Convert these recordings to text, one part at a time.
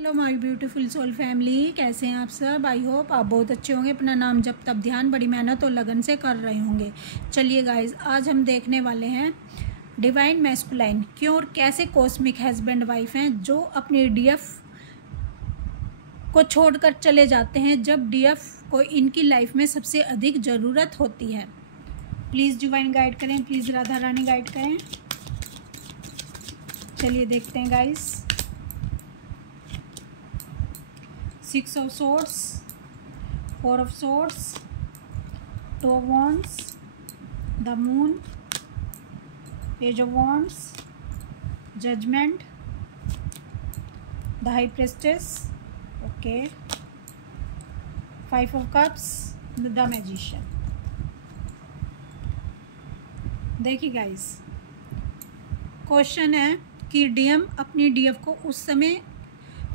Hello my beautiful soul family, कैसे हैं आप सब। आई होप आप बहुत अच्छे होंगे। अपना नाम जब तब ध्यान बड़ी मेहनत और लगन से कर रहे होंगे। चलिए गाइज, आज हम देखने वाले हैं डिवाइन मैस्कुलाइन क्यों और कैसे कॉस्मिक हस्बैंड वाइफ हैं जो अपनी डीएफ को छोड़कर चले जाते हैं जब डीएफ को इनकी लाइफ में सबसे अधिक ज़रूरत होती है। प्लीज़ डिवाइन गाइड करें, प्लीज़ राधा रानी गाइड करें। चलिए देखते हैं guys. 6 of Swords, 4 of Swords, 2 of Wands, the Moon, Page of Wands, Judgment, the High Priestess, okay, 5 of Cups, the Magician। देखिए गाइस, क्वेश्चन है कि डीएम अपनी डीएफ को उस समय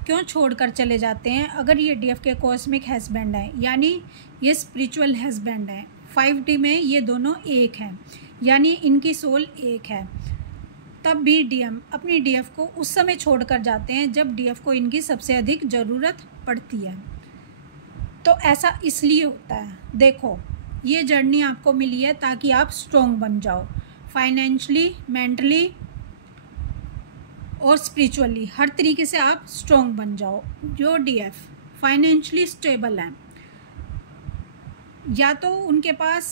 क्यों छोड़कर चले जाते हैं अगर ये डीएफ के कॉस्मिक हस्बैंड हैं, यानी ये स्पिरिचुअल हस्बैंड हैं। 5D में ये दोनों एक हैं, यानी इनकी सोल एक है। तब भी डीएम अपनी डीएफ को उस समय छोड़कर जाते हैं जब डीएफ को इनकी सबसे अधिक ज़रूरत पड़ती है। तो ऐसा इसलिए होता है। देखो, ये जर्नी आपको मिली है ताकि आप स्ट्रॉन्ग बन जाओ, फाइनेंशियली, मेंटली और स्पिरिचुअली, हर तरीके से आप स्ट्रॉन्ग बन जाओ। जो डीएफ फाइनेंशियली स्टेबल हैं, या तो उनके पास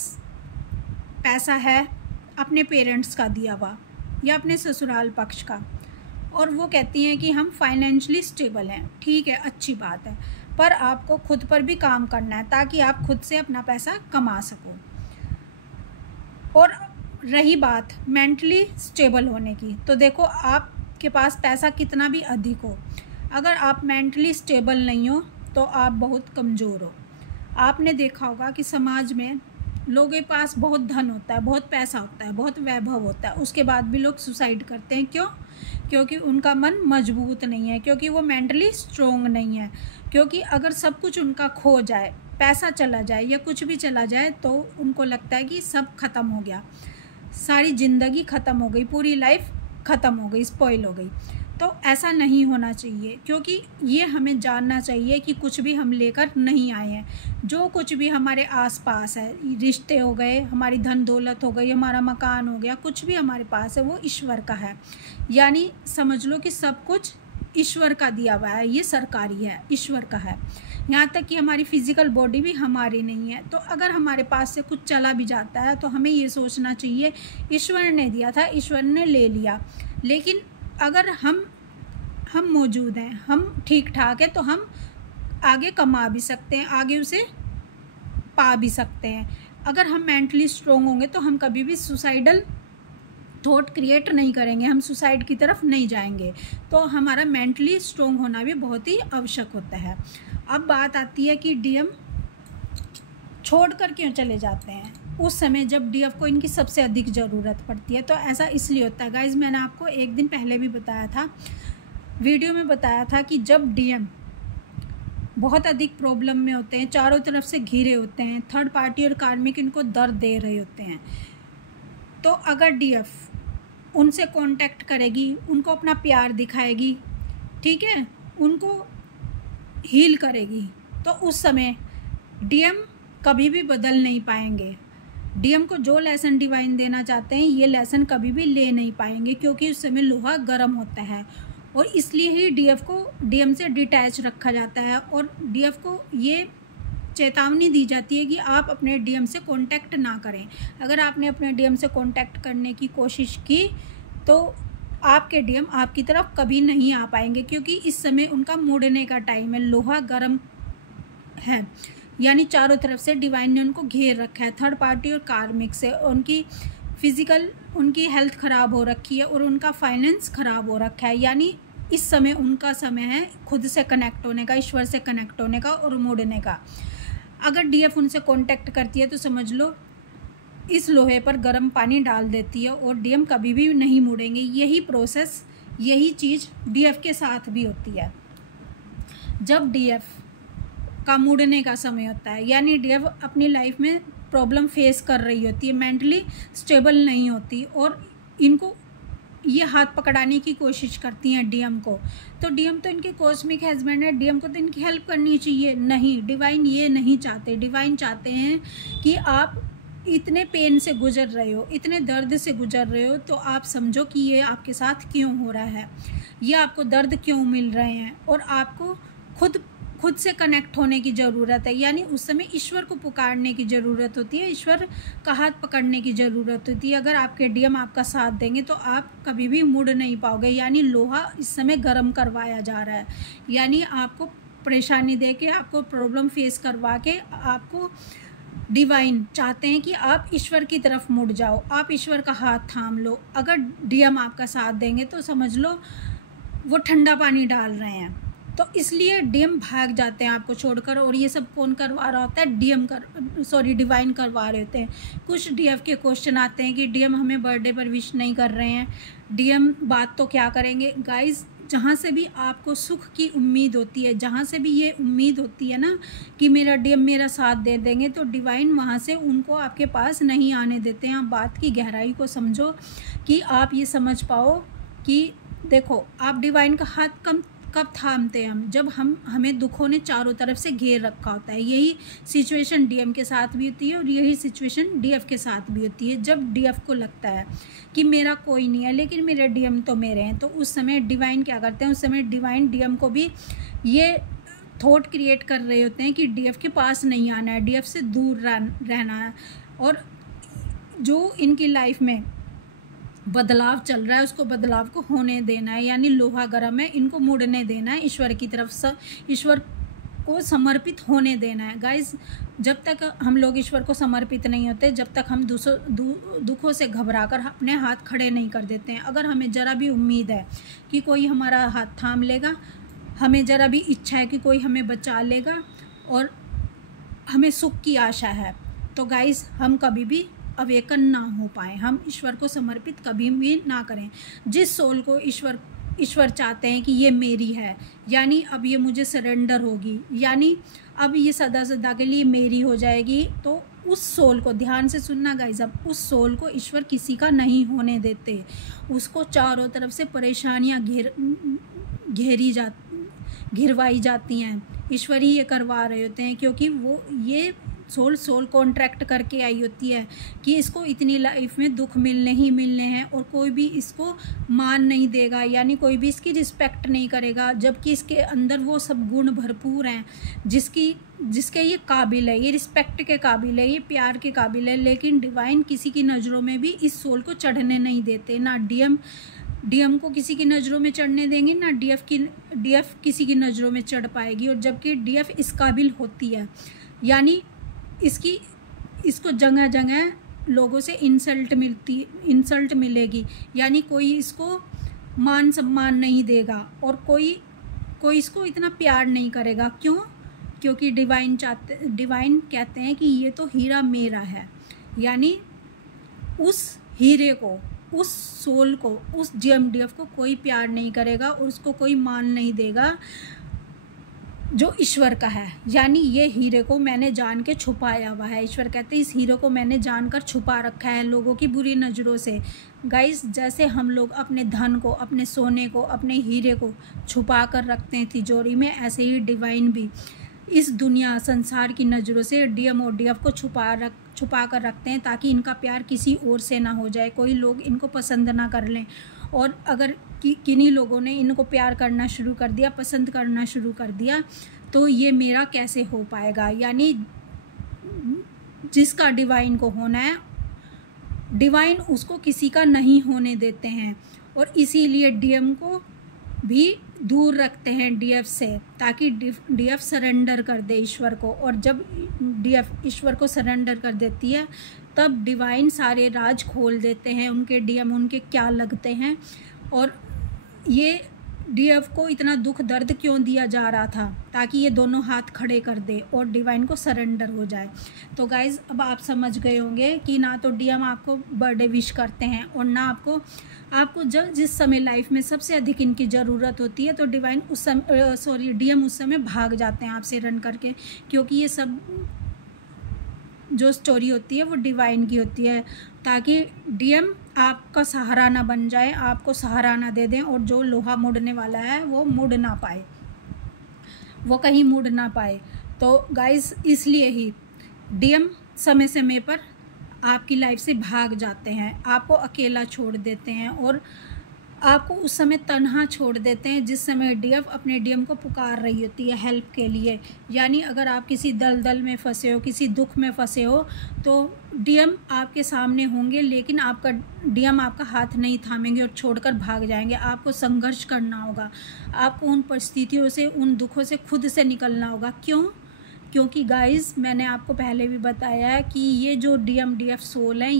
पैसा है अपने पेरेंट्स का दिया हुआ या अपने ससुराल पक्ष का, और वो कहती हैं कि हम फाइनेंशियली स्टेबल हैं। ठीक है, अच्छी बात है, पर आपको खुद पर भी काम करना है ताकि आप खुद से अपना पैसा कमा सको। और रही बात मेंटली स्टेबल होने की, तो देखो, आप के पास पैसा कितना भी अधिक हो, अगर आप मेंटली स्टेबल नहीं हो तो आप बहुत कमज़ोर हो। आपने देखा होगा कि समाज में लोगों के पास बहुत धन होता है, बहुत पैसा होता है, बहुत वैभव होता है, उसके बाद भी लोग सुसाइड करते हैं। क्यों? क्योंकि उनका मन मजबूत नहीं है, क्योंकि वो मेंटली स्ट्रोंग नहीं है। क्योंकि अगर सब कुछ उनका खो जाए, पैसा चला जाए या कुछ भी चला जाए, तो उनको लगता है कि सब खत्म हो गया, सारी ज़िंदगी ख़त्म हो गई, पूरी लाइफ ख़त्म हो गई, स्पॉइल हो गई। तो ऐसा नहीं होना चाहिए, क्योंकि ये हमें जानना चाहिए कि कुछ भी हम लेकर नहीं आए हैं। जो कुछ भी हमारे आसपास है, रिश्ते हो गए, हमारी धन दौलत हो गई, हमारा मकान हो गया, कुछ भी हमारे पास है वो ईश्वर का है। यानी समझ लो कि सब कुछ ईश्वर का दिया हुआ है, ये सरकारी है, ईश्वर का है। यहाँ तक कि हमारी फिजिकल बॉडी भी हमारी नहीं है। तो अगर हमारे पास से कुछ चला भी जाता है तो हमें ये सोचना चाहिए ईश्वर ने दिया था, ईश्वर ने ले लिया। लेकिन अगर हम मौजूद हैं, हम ठीक ठाक हैं, तो हम आगे कमा भी सकते हैं, आगे उसे पा भी सकते हैं। अगर हम मेंटली स्ट्रोंग होंगे तो हम कभी भी सुसाइडल थॉट क्रिएट नहीं करेंगे, हम सुसाइड की तरफ नहीं जाएंगे। तो हमारा मेंटली स्ट्रोंग होना भी बहुत ही आवश्यक होता है। अब बात आती है कि डीएम छोड़कर क्यों चले जाते हैं उस समय जब डीएफ को इनकी सबसे अधिक ज़रूरत पड़ती है। तो ऐसा इसलिए होता है गाइज, मैंने आपको एक दिन पहले भी बताया था, वीडियो में बताया था कि जब डीएम बहुत अधिक प्रॉब्लम में होते हैं, चारों तरफ से घिरे होते हैं, थर्ड पार्टी और कार्मिक इनको दर्द दे रहे होते हैं, तो अगर डीएफ उनसे कांटेक्ट करेगी, उनको अपना प्यार दिखाएगी, ठीक है, उनको हील करेगी, तो उस समय डीएम कभी भी बदल नहीं पाएंगे। डीएम को जो लेसन डिवाइन देना चाहते हैं, ये लेसन कभी भी ले नहीं पाएंगे, क्योंकि उस समय लोहा गर्म होता है। और इसलिए ही डीएफ को डीएम से डिटैच रखा जाता है, और डीएफ को ये चेतावनी दी जाती है कि आप अपने डीएम से कांटेक्ट ना करें। अगर आपने अपने डीएम से कांटेक्ट करने की कोशिश की तो आपके डीएम आपकी तरफ कभी नहीं आ पाएंगे, क्योंकि इस समय उनका मुड़ने का टाइम है, लोहा गर्म है। यानी चारों तरफ से डिवाइन ने उनको घेर रखा है, थर्ड पार्टी और कार्मिक से। उनकी फिजिकल, उनकी हेल्थ ख़राब हो रखी है और उनका फाइनेंस ख़राब हो रखा है। यानी इस समय उनका समय है खुद से कनेक्ट होने का, ईश्वर से कनेक्ट होने का और मुड़ने का। अगर डीएफ उनसे कांटेक्ट करती है तो समझ लो इस लोहे पर गर्म पानी डाल देती है और डीएम कभी भी नहीं मुड़ेंगे। यही प्रोसेस, यही चीज़ डीएफ के साथ भी होती है। जब डीएफ का मुड़ने का समय होता है, यानी डीएफ अपनी लाइफ में प्रॉब्लम फेस कर रही होती है, मेंटली स्टेबल नहीं होती और इनको ये हाथ पकड़ाने की कोशिश करती हैं डीएम को। तो डीएम तो इनके कॉस्मिक हस्बैंड है, डीएम को तो इनकी हेल्प करनी चाहिए। नहीं, डिवाइन ये नहीं चाहते। डिवाइन चाहते हैं कि आप इतने पेन से गुजर रहे हो, इतने दर्द से गुजर रहे हो, तो आप समझो कि ये आपके साथ क्यों हो रहा है, ये आपको दर्द क्यों मिल रहे हैं, और आपको खुद से कनेक्ट होने की ज़रूरत है। यानी उस समय ईश्वर को पुकारने की ज़रूरत होती है, ईश्वर का हाथ पकड़ने की ज़रूरत होती है। अगर आपके डीएम आपका साथ देंगे तो आप कभी भी मुड़ नहीं पाओगे। यानी लोहा इस समय गर्म करवाया जा रहा है, यानी आपको परेशानी दे के, आपको प्रॉब्लम फेस करवा के, आपको डिवाइन चाहते हैं कि आप ईश्वर की तरफ मुड़ जाओ, आप ईश्वर का हाथ थाम लो। अगर डीएम आपका साथ देंगे तो समझ लो वो ठंडा पानी डाल रहे हैं। तो इसलिए डीएम भाग जाते हैं आपको छोड़कर। और ये सब कौन करवा रहा होता है? डिवाइन करवा रहे होते हैं। कुछ डीएफ के क्वेश्चन आते हैं कि डीएम हमें बर्थडे पर विश नहीं कर रहे हैं, डीएम बात तो क्या करेंगे। गाइज, जहाँ से भी आपको सुख की उम्मीद होती है, जहाँ से भी ये उम्मीद होती है ना कि मेरा डीएम मेरा साथ दे देंगे, तो डिवाइन वहाँ से उनको आपके पास नहीं आने देते हैं। आप बात की गहराई को समझो कि आप ये समझ पाओ कि देखो, आप डिवाइन का हाथ कब थामते हैं हम? जब हमें दुखों ने चारों तरफ से घेर रखा होता है। यही सिचुएशन डीएम के साथ भी होती है और यही सिचुएशन डीएफ के साथ भी होती है। जब डीएफ को लगता है कि मेरा कोई नहीं है लेकिन मेरे डीएम तो मेरे हैं, तो उस समय डिवाइन क्या करते हैं? उस समय डिवाइन डीएम को भी ये थॉट क्रिएट कर रहे होते हैं कि डीएफ के पास नहीं आना है, डीएफ से दूर रहना है, और जो इनकी लाइफ में बदलाव चल रहा है उसको बदलाव को होने देना है। यानी लोहा गर्म है, इनको मुड़ने देना है, ईश्वर की तरफ से ईश्वर को समर्पित होने देना है। गाइज, जब तक हम लोग ईश्वर को समर्पित नहीं होते, जब तक हम दुखों से घबराकर अपने हाथ खड़े नहीं कर देते हैं। अगर हमें ज़रा भी उम्मीद है कि कोई हमारा हाथ थाम लेगा, हमें ज़रा भी इच्छा है कि कोई हमें बचा लेगा और हमें सुख की आशा है, तो गाइज हम कभी भी अवेकन ना हो पाए, हम ईश्वर को समर्पित कभी भी ना करें। जिस सोल को ईश्वर चाहते हैं कि ये मेरी है, यानी अब ये मुझे सरेंडर होगी, यानी अब ये सदा सदा के लिए मेरी हो जाएगी, तो उस सोल को ध्यान से सुनना गाइस, अब उस सोल को ईश्वर किसी का नहीं होने देते। उसको चारों तरफ से परेशानियाँ घिरवाई जाती हैं। ईश्वर ही ये करवा रहे होते हैं, क्योंकि वो ये सोल कॉन्ट्रैक्ट करके आई होती है कि इसको इतनी लाइफ में दुख मिलने ही मिलने हैं और कोई भी इसको मान नहीं देगा, यानी कोई भी इसकी रिस्पेक्ट नहीं करेगा, जबकि इसके अंदर वो सब गुण भरपूर हैं जिसके ये काबिल है, ये रिस्पेक्ट के काबिल है, ये प्यार के काबिल है। लेकिन डिवाइन किसी की नज़रों में भी इस सोल को चढ़ने नहीं देते, ना डीएम को किसी की नज़रों में चढ़ने देंगे, ना डीएफ किसी की नज़रों में चढ़ पाएगी। और जबकि डीएफ इस काबिल होती है, यानी इसको जगह जगह लोगों से इंसल्ट मिलेगी, यानी कोई इसको मान सम्मान नहीं देगा और कोई इसको इतना प्यार नहीं करेगा। क्यों? क्योंकि डिवाइन कहते हैं कि ये तो हीरा मेरा है, यानी उस हीरे को, उस सोल को, उस डीएफ को कोई प्यार नहीं करेगा और उसको कोई मान नहीं देगा जो ईश्वर का है। यानी ये हीरे को मैंने जान के छुपाया हुआ है। ईश्वर कहते हैं इस हीरे को मैंने जानकर छुपा रखा है लोगों की बुरी नज़रों से। गाइस, जैसे हम लोग अपने धन को, अपने सोने को, अपने हीरे को छुपा कर रखते हैं तिजोरी में, ऐसे ही डिवाइन भी इस दुनिया संसार की नज़रों से डीएम और डीएफ को छुपा कर रखते हैं, ताकि इनका प्यार किसी और से ना हो जाए, कोई लोग इनको पसंद ना कर लें। और अगर किन्हीं लोगों ने इनको प्यार करना शुरू कर दिया, पसंद करना शुरू कर दिया, तो ये मेरा कैसे हो पाएगा। यानी जिसका डिवाइन को होना है, डिवाइन उसको किसी का नहीं होने देते हैं, और इसीलिए डीएम को भी दूर रखते हैं डीएफ से, ताकि डीएफ सरेंडर कर दे ईश्वर को। और जब डीएफ ईश्वर को सरेंडर कर देती है, तब डिवाइन सारे राज खोल देते हैं, उनके डीएम उनके क्या लगते हैं और ये डीएफ को इतना दुख दर्द क्यों दिया जा रहा था, ताकि ये दोनों हाथ खड़े कर दे और डिवाइन को सरेंडर हो जाए। तो गाइज़, अब आप समझ गए होंगे कि ना तो डीएम आपको बर्थडे विश करते हैं और ना आपको जिस समय लाइफ में सबसे अधिक इनकी ज़रूरत होती है, तो डिवाइन डीएम उस समय भाग जाते हैं आपसे रन करके, क्योंकि ये सब जो स्टोरी होती है वो डिवाइन की होती है, ताकि डीएम आपका सहारा ना बन जाए, आपको सहारा ना दे दें, और जो लोहा मुड़ने वाला है वो मुड़ ना पाए, वो कहीं मुड़ ना पाए। तो गाइस इसलिए ही डीएम समय समय पर आपकी लाइफ से भाग जाते हैं, आपको अकेला छोड़ देते हैं और आपको उस समय तन्हा छोड़ देते हैं जिस समय डीएफ अपने डीएम को पुकार रही होती है हेल्प के लिए। यानी अगर आप किसी दलदल में फंसे हो, किसी दुख में फंसे हो, तो डीएम आपके सामने होंगे, लेकिन आपका डीएम आपका हाथ नहीं थामेंगे और छोड़कर भाग जाएंगे। आपको संघर्ष करना होगा, आपको उन परिस्थितियों से, उन दुखों से खुद से निकलना होगा। क्यों? क्योंकि गाइस मैंने आपको पहले भी बताया है कि ये जो डीएम डीएफ सोल हैं,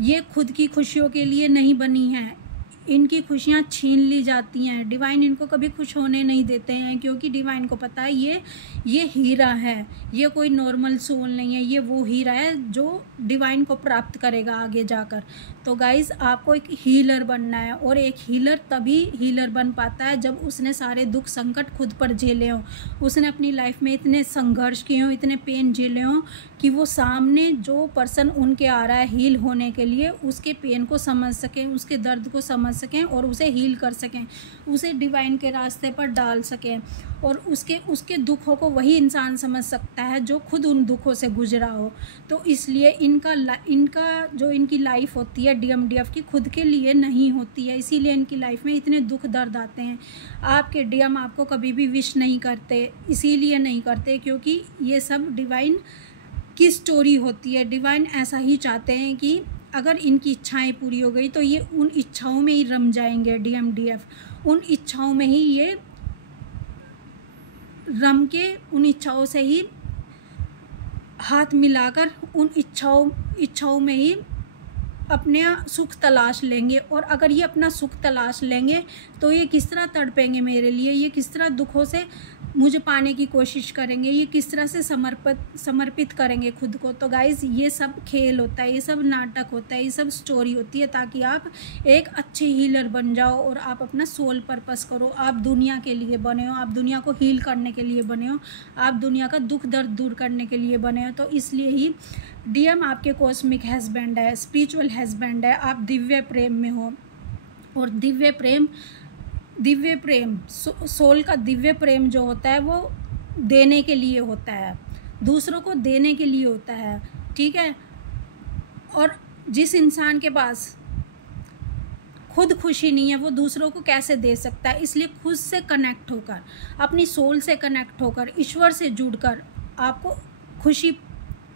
ये खुद की खुशियों के लिए नहीं बनी हैं। इनकी खुशियाँ छीन ली जाती हैं, डिवाइन इनको कभी खुश होने नहीं देते हैं, क्योंकि डिवाइन को पता है ये हीरा है, ये कोई नॉर्मल सोल नहीं है, ये वो हीरा है जो डिवाइन को प्राप्त करेगा आगे जाकर। तो गाइज़ आपको एक हीलर बनना है, और एक हीलर तभी हीलर बन पाता है जब उसने सारे दुख संकट खुद पर झेले हों, उसने अपनी लाइफ में इतने संघर्ष किए हों, इतने पेन झेले हों कि वो सामने जो पर्सन उनके आ रहा है हील होने के लिए, उसके पेन को समझ सकें, उसके दर्द को समझ सकें और उसे हील कर सकें, उसे डिवाइन के रास्ते पर डाल सकें। और उसके दुखों को वही इंसान समझ सकता है जो खुद उन दुखों से गुजरा हो। तो इसलिए इनका जो इनकी लाइफ होती है डीएम डीएफ की, खुद के लिए नहीं होती है, इसीलिए इनकी लाइफ में इतने दुख दर्द आते हैं। आपके डीएम आपको कभी भी विश नहीं करते, इसीलिए नहीं करते क्योंकि ये सब डिवाइन की स्टोरी होती है। डिवाइन ऐसा ही चाहते हैं कि अगर इनकी इच्छाएं पूरी हो गई तो ये उन इच्छाओं में ही रम जाएंगे। डीएम डीएफ उन इच्छाओं में ही ये रम के, उन इच्छाओं से ही हाथ मिलाकर उन इच्छाओं में ही अपने सुख तलाश लेंगे। और अगर ये अपना सुख तलाश लेंगे तो ये किस तरह तड़पेंगे मेरे लिए, ये किस तरह दुखों से मुझे पाने की कोशिश करेंगे, ये किस तरह से समर्पित करेंगे खुद को। तो गाइज़ ये सब खेल होता है, ये सब नाटक होता है, ये सब स्टोरी होती है ताकि आप एक अच्छे हीलर बन जाओ और आप अपना सोल पर्पस करो। आप दुनिया के लिए बने हो, आप दुनिया को हील करने के लिए बने हो, आप दुनिया का दुख दर्द दूर करने के लिए बने हो। तो इसलिए ही डीएम आपके कॉस्मिक हस्बैंड है, स्पिरिचुअल हस्बैंड है, आप दिव्य प्रेम में हो। और दिव्य प्रेम सोल का दिव्य प्रेम जो होता है वो देने के लिए होता है, दूसरों को देने के लिए होता है, ठीक है। और जिस इंसान के पास खुद खुशी नहीं है वो दूसरों को कैसे दे सकता है। इसलिए खुद से कनेक्ट होकर, अपनी सोल से कनेक्ट होकर, ईश्वर से जुड़कर आपको खुशी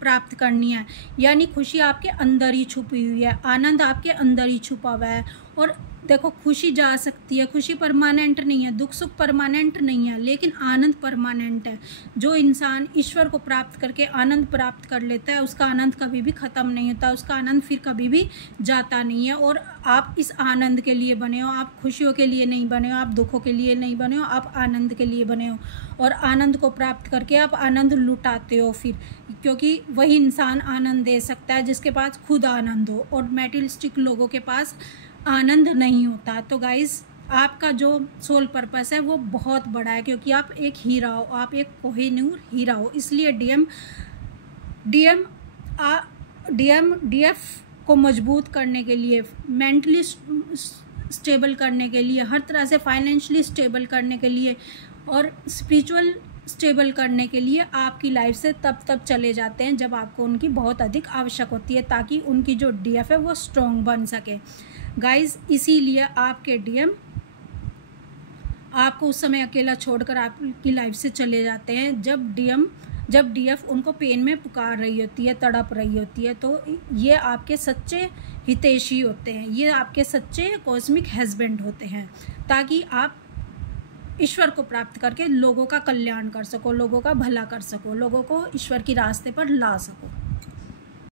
प्राप्त करनी है। यानी खुशी आपके अंदर ही छुपी हुई है, आनंद आपके अंदर ही छुपा हुआ है। और देखो खुशी जा सकती है, खुशी परमानेंट नहीं है, दुख सुख परमानेंट नहीं है, लेकिन आनंद परमानेंट है। जो इंसान ईश्वर को प्राप्त करके आनंद प्राप्त कर लेता है उसका आनंद कभी भी ख़त्म नहीं होता, उसका आनंद फिर कभी भी जाता नहीं है। और आप इस आनंद के लिए बने हो, आप खुशियों के लिए नहीं बने हो, आप दुखों के लिए नहीं बने हो, आप आनंद के लिए बने हो। और आनंद को प्राप्त करके आप आनंद लुटाते हो फिर, क्योंकि वही इंसान आनंद दे सकता है जिसके पास खुद आनंद हो, और मेटेरियलिस्टिक लोगों के पास आनंद नहीं होता। तो गाइज़ आपका जो सोल पर्पस है वो बहुत बड़ा है, क्योंकि आप एक हीरा हो, आप एक कोहिनूर हीरा हो। इसलिए डीएफ को मजबूत करने के लिए, मेंटली स्टेबल करने के लिए, हर तरह से फाइनेंशियली स्टेबल करने के लिए और स्पिरिचुअल स्टेबल करने के लिए आपकी लाइफ से तब चले जाते हैं जब आपको उनकी बहुत अधिक आवश्यक होती है, ताकि उनकी जो डीएफ है वो स्ट्रॉन्ग बन सके। गाइस इसीलिए आपके डीएम आपको उस समय अकेला छोड़कर आपकी लाइफ से चले जाते हैं जब डीएफ उनको पेन में पुकार रही होती है, तड़प रही होती है। तो ये आपके सच्चे हितैषी होते हैं, ये आपके सच्चे कॉस्मिक हस्बैंड होते हैं, ताकि आप ईश्वर को प्राप्त करके लोगों का कल्याण कर सको, लोगों का भला कर सको, लोगों को ईश्वर की रास्ते पर ला सको।